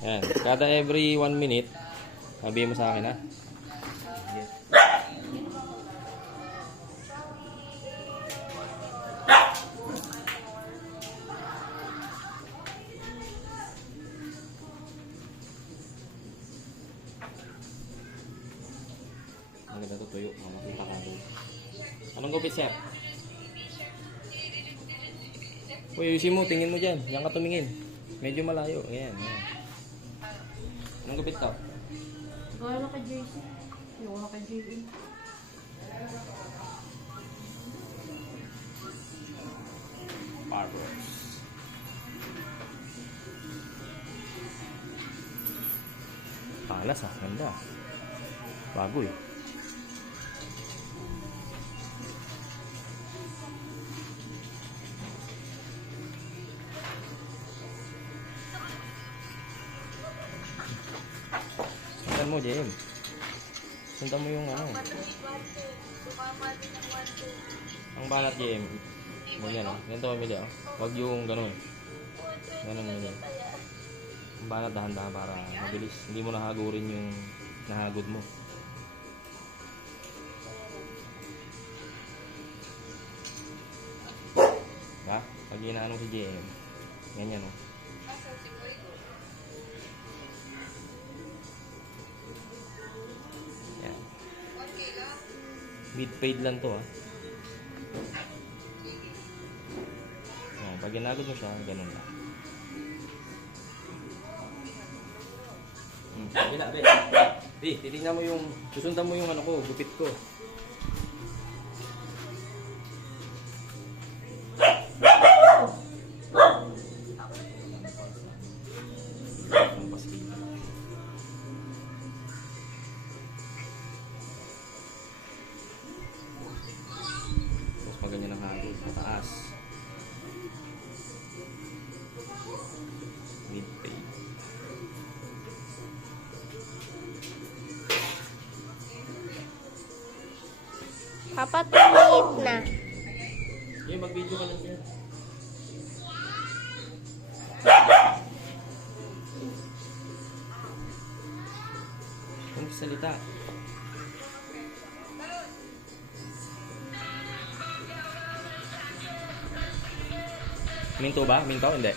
Yan. Kada every 1 minute, sabihin mo sa akin ha. Ang ganda tutuyo. Makita ka doon. Anong gupit, sir? Uy, ayusin mo. Tingin mo dyan. Yan ka tumingin. Medyo malayo. Ayan. Ayan. Anong gupit to? Gaya na kay JC. Yung na kay JC. Barbers. Palas ah. Ganda. Bago eh. Sundan mo, JM. Sundan mo yung ano. Ang balat, JM. Ganyan o. Ganito mamili o. Huwag yung gano'n. Ganun mamili. Ang balat dahan-dahan para mabilis. Hindi mo nahagurin yung nahagod mo. Ha? Pag inaano si JM. Ganyan o. Mid-fade lang to ha. Oh, pag ginagod mo siya, ganun lang. Kabila, be. Be, titignan mo yung, susundan mo yung ano ko, gupit ko. Ganyan ang hagod, pataas. Mid-fade. Papa, tumit na. Yeah, mag-video ka lang yan. Kung salita. Minto ba? Minto? Hindi.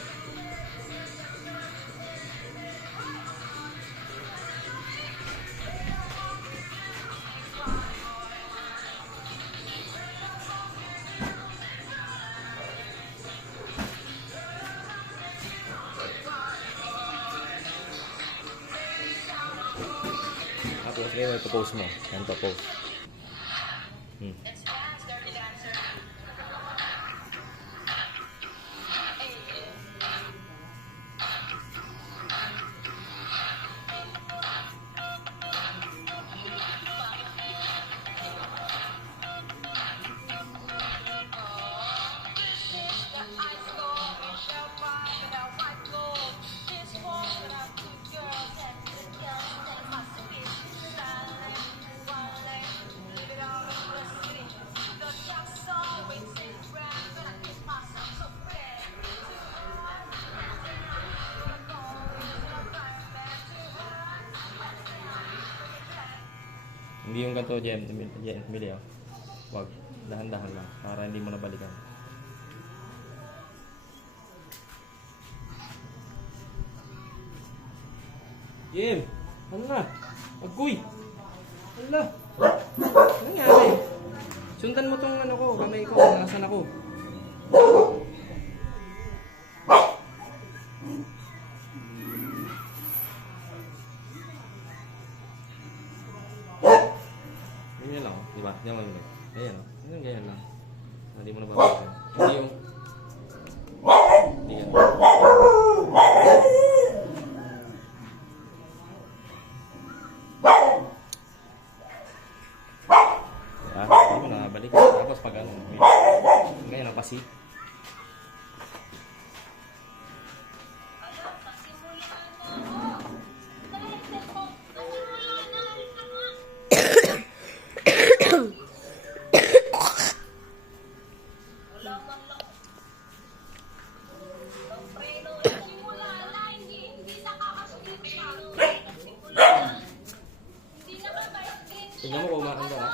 Tapos ngayon ito-post mo. Yan to post. Hindi yung ganito, Jem. Mili, oh. Wag. Dahan-dahan lang. Para hindi mo nabalikan. Jem! Ano na? Agoy! Hala! Ano nangyari? Sundan mo tong ano ko, kamay ko. Nasaan ako? Ganyan lang, di ba? Ganyan lang ulit. Ganyan lang. Ganyan lang. Hindi mo nababalikan. Hindi yung... Hindi yan. Hindi mo nababalikan. Tapos pag ano, ganyan lang pasi. Tignan mo kung umaan ka, ha?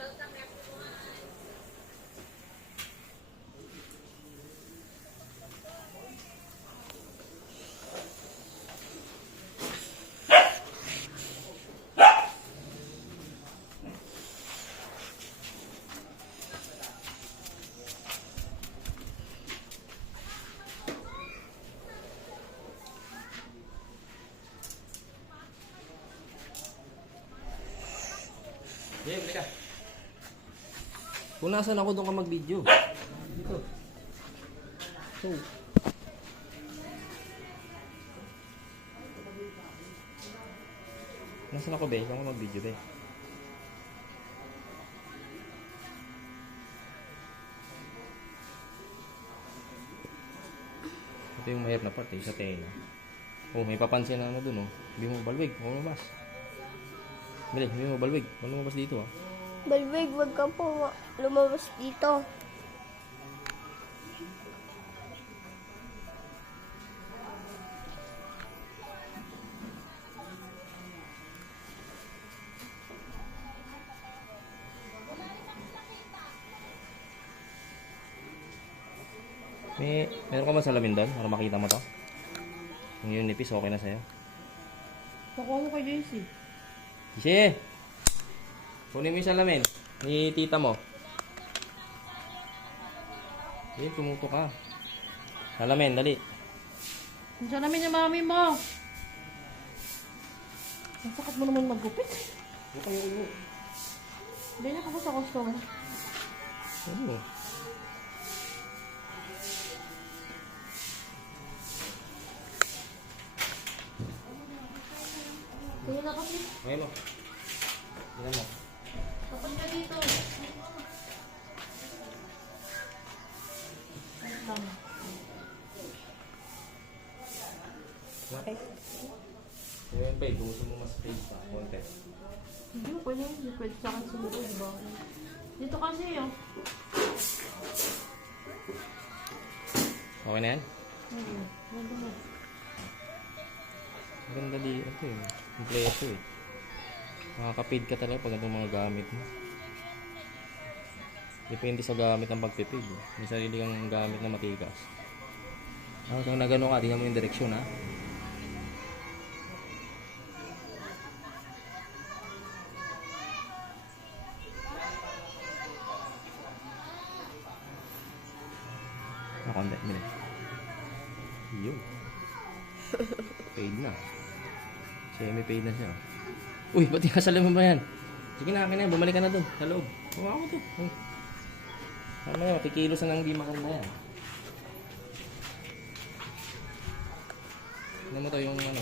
Welcome everyone. Jim, teka. Kung nasan ako, doon ka mag-video. Dito. So. Nasaan ako, be? Doon ka mag-video, be. Ito yung mahirap na part, eh, sa tenga. Oh, may papansin na ano dun, oh. Hindi mo balwig, lumabas. Bili, hindi mo balwig. Huwag lumabas dito, ah. Balwig, wag ka po lumabas dito. Meron ka ba salamin doon para makita mo to? Yung nipis, okay na sa'yo. Nakuha mo kay JC. Isi! Kunin mo yung salamin ni tita mo. Eh, tumuto ka. Salamin, dali. Kung saan namin yung mami mo? Ang sakit mo naman maggupit. Hindi niya ka ba sa customer? Oo. Tingin na kasi. Okay mo. Tingnan mo. Tapos ka dito. Ayun lang. Okay. Yung pay, gusto mo mas pay pa. Konti. Hindi mo pwede. Hindi pwede sa akin sumuko, di ba? Dito kasi yun. Okay na yan? Ayun. Ganda mo. Maganda di, ito eh. Kompleto eh. Makaka-paid ka talaga pag itong mga gamit mo. Depende sa gamit ng pagpipaid eh. May sarili kang gamit na matigas. Kung nagano ka, tingnan mo yung direksyon, ha. Konti, mili. Yun. Paid na. Semi-paid na siya. Uy, ba't yung kasalaman ba yan? Sige na, akin na yan. Bumalik ka na dun. Sa loob. Huwag ako to. Uy. Mamaya, makikilos na nang di makanda yan. Ano mo to yung ano?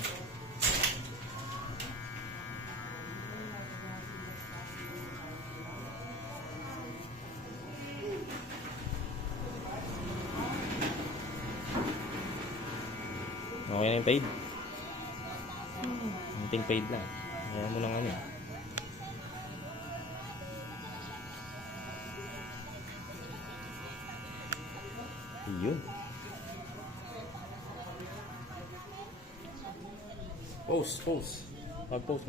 Okay na yung paid. Hunting paid na. Kaya mo lang ano eh. Yun. Post. Pag-post.